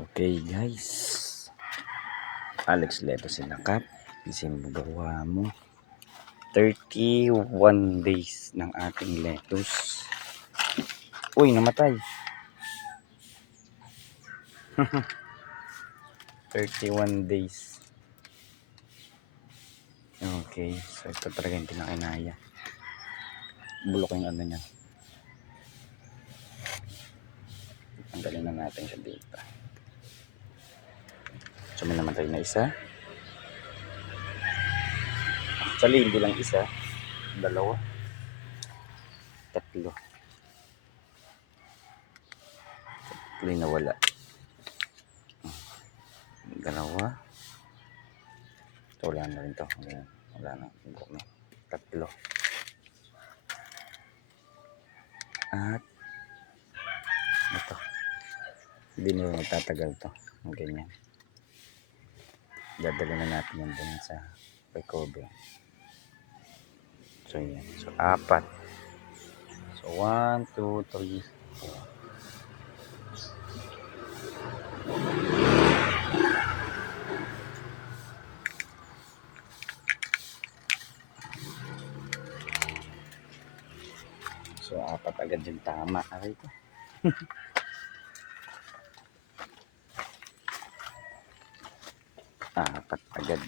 Okay guys, Alex Leto sinakap, isimbawa mo 31 days ng ating lettuce. Uy, namatay. 31 days. Okay, so ito talaga yung pinakinaya. Bulok yung ano niya. Tanggalin na natin siya dito. So may namatay na isa. Actually, hindi lang isa. Dalawa. Tatlo. Tatlo yung nawala. Dalawa. Ito, wala na rin to. Wala na. Tatlo. At ito. Hindi na magtatagal to. Ganyan. Dadali na natin yan dun sa recover. So yan. So 4. So 1, 2, 3, 4. So 4 agad yung tama. Aray ko. 4 agad.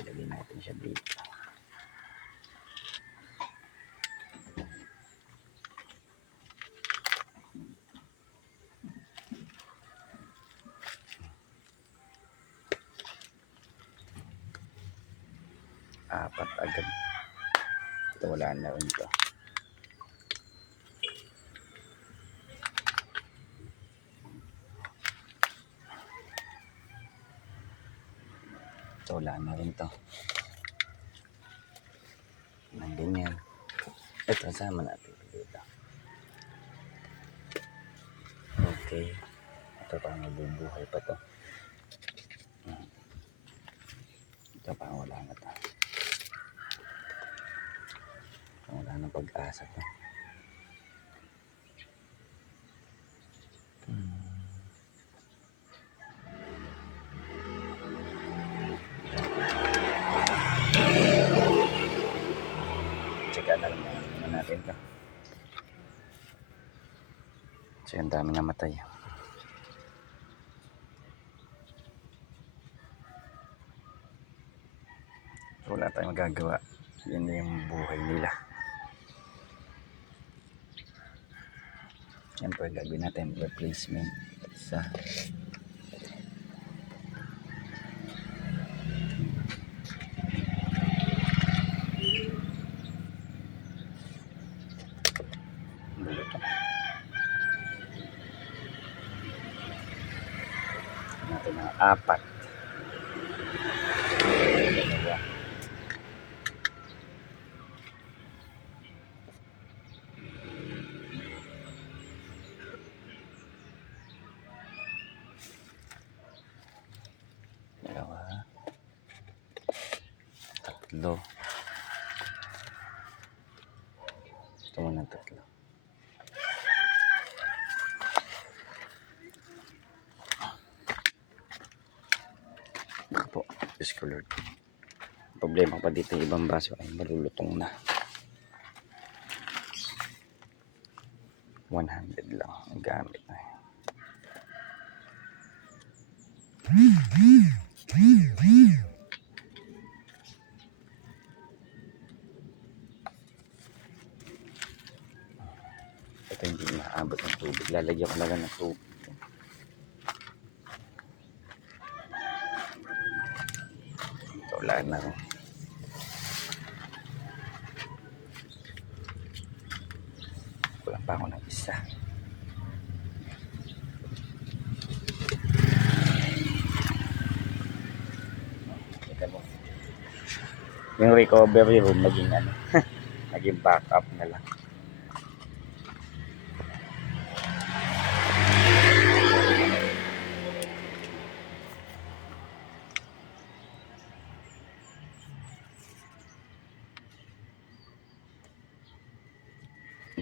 Ilagay natin siya dito. Apat agad. Ito wala na rin ito. Ito wala na rin ito. Nang ganyan. Ito sama natin dito. Okay. Ito pa mabubuhay pa to. Ito pa wala na to. Wala nang pag-asa to. Tsaka na lang natin to. So ang dami namatay. So wala tayong magagawa. Yan na yung buhay nila. Yan po yung gagawin natin. Replacement. Isa. Natin ang 4. Dalawa. Tatlo. Ito muna 3. Baka po, discolored. Problema pa dito yung ibang baso ay malulutong na. 100 lang ang gamit na. Ito hindi maabot ng tubig. Lalagyan ko na lang ng tubig. Ito wala na rin. Kulang pa ako ng isa. Kita mo. Yung recovery room naging ano, naging backup na lang.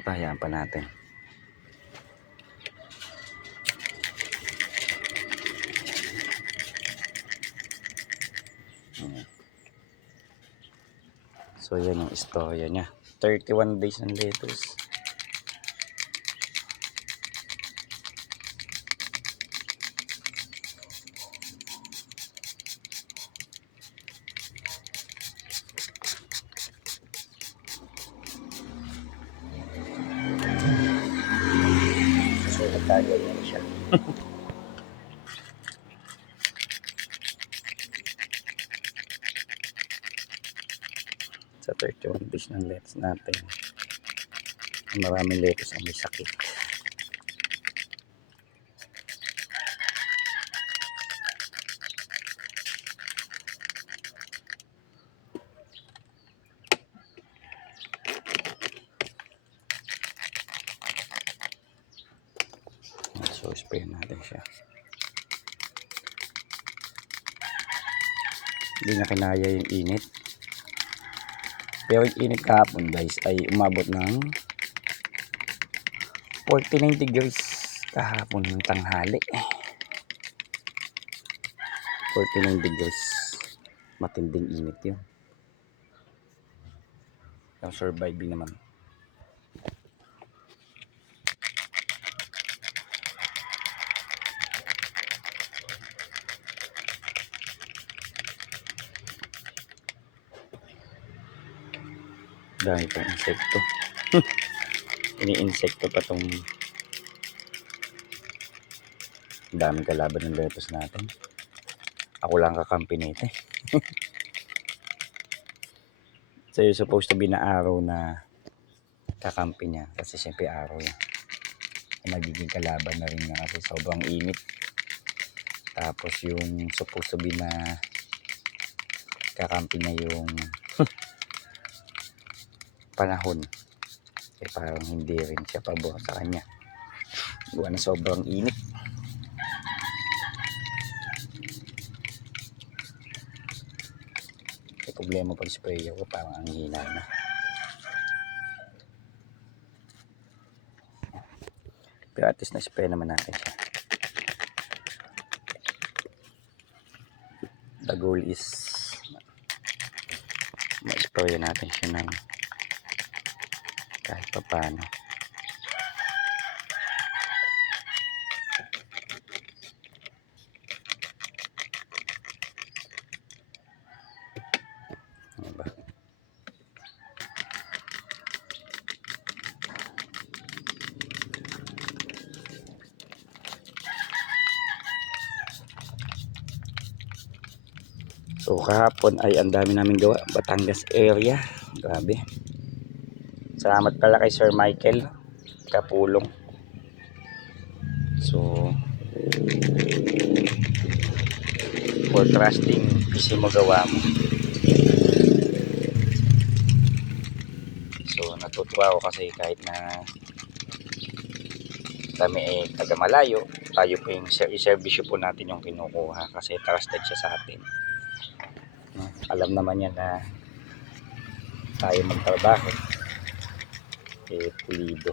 Ipahayaan pa natin. So yan yung istorya niya. 31 days ng lettuce. So nagtagal na siya. Sa 31 days ng lettuce natin, maraming lettuce ang may sakit. So spray natin siya. Hindi na kinaya yung init. Pero yung init kahapon guys ay umabot ng 49 degrees kahapon ng tanghali. 49 degrees. Matinding init yun. Yung surviving naman. Dahil pang insekto. Ini-insekto pa tong daming kalaban ng lettuce natin. Ako lang kakampi nito. So yung supposed to be na araw na kakampi niya. Kasi siyempre araw yan. Nagiging kalaban na rin niya kasi sobrang init. Tapos yung supposed to be na kakampi niya yung panahon. Parang hindi rin siya pabor sa kanya. Gawa na sobrang init. May problema pag spray ko, parang ang hina na. Pero at least na-spray naman natin siya. The goal is ma-spray natin siya ng kahit pa paano. Diba? So kahapon ay ang dami namin gawa, Batangas area. Grabe. Salamat pala kay Sir Michael Kapulong. So for trusting PC mo gawa mo. So natutuwa ako kasi kahit na kami ay taga malayo, tayo po yung i-service po natin yung kinukuha kasi trusted siya sa atin. Alam naman niya na tayo magtrabaho pulido.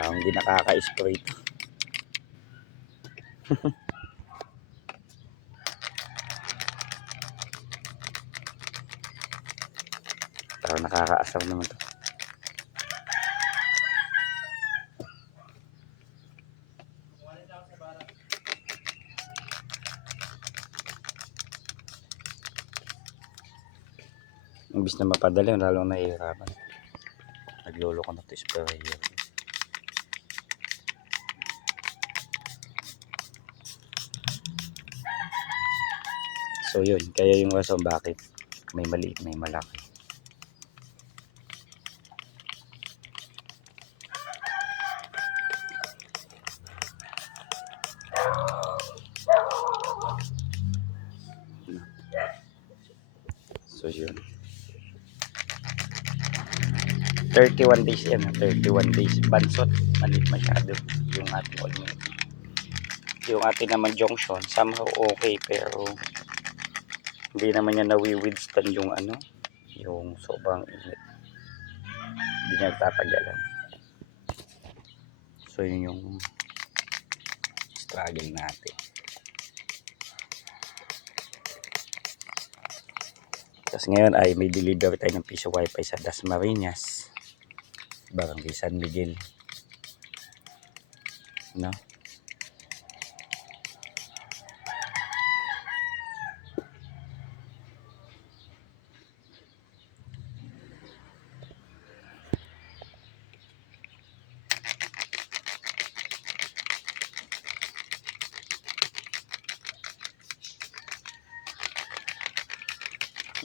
Hindi nakaka-spray ito. Nakaka-asar naman ito. Imbis na mapadali, lalong nahihirapan. Naglolo ko na ito sprayer. So yun, kaya yung rason bakit may maliit, may malaki. So yun. 31 days yan, 31 days. Bansot, maliit masyado yung ating oilmate. Yung ating naman junction, somehow okay pero hindi naman niya nawi-withstand yung yung sobrang init. Hindi niya tatagalan. So yun yung struggle natin. Tapos ngayon ay may delivery tayo ng piso wifi sa Dasmariñas, Barangay San Miguel. No?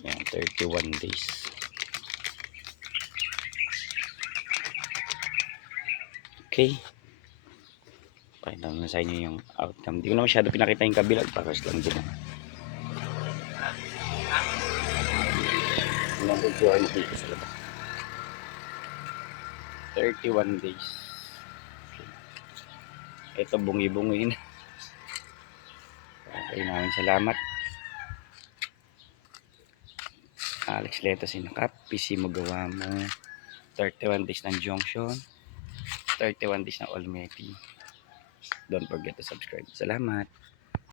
Yan, 31 days. Okay. Pakita na sa inyo yung outcome. Hindi ko na masyado pinakita yung kabilang. Paras lang din. Ilang video ay dito sa labas. 31 days. Ito bungi-bungi na. Okay, maraming salamat. Alex Leto Sinakap, PC mo gawa mo. 31 days ng Junction. 31 days ng Olmeti. Don't forget to subscribe. Salamat.